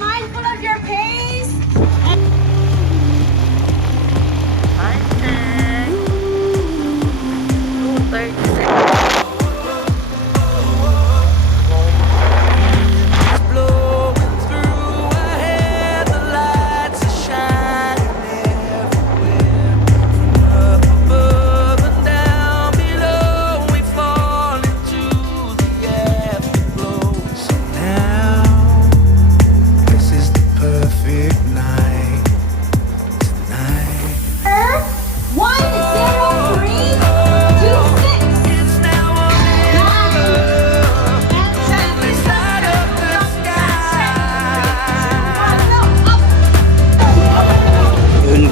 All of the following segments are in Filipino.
mindful of your pace.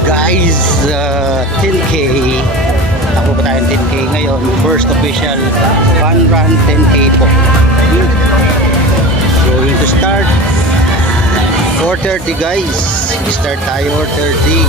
Guys, 10K. Ako pa tayong 10K ngayon. First official fun run 10K po. Going to start 4:30 guys. Start tayo 4:30.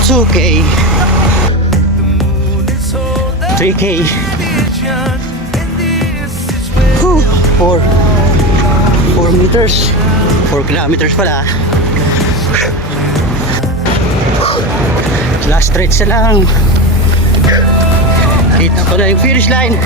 It's okay. 3K. Whew. 4 meters. 4 kilometers pala. Last stretch na lang. Kita ko na yung finish line.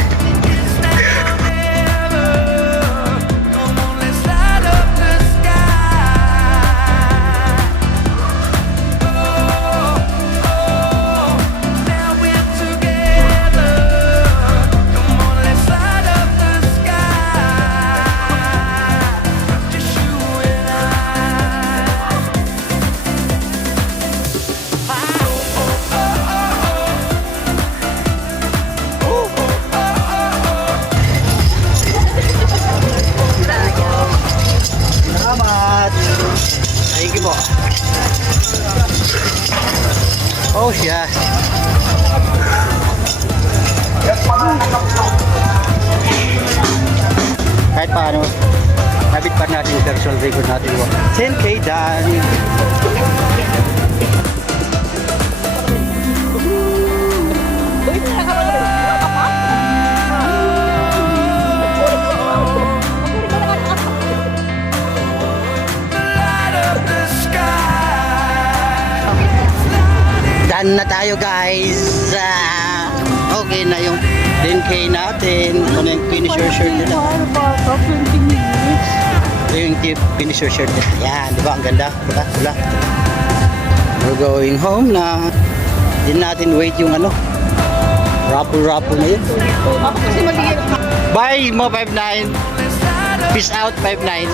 Thank you po. Oh siya. Kahit paano, nabit pa natin yung personal record natin. 10K done. Done na tayo guys. Okay na yung 10K natin. Ano yung finisher shirt nila? Ito yung finisher shirt nila. Yan, di ba? Ang ganda. Wala. We're going home na. Hindi natin wait yung ano. Raffle na yun. Bye mo 59. Peace out 59.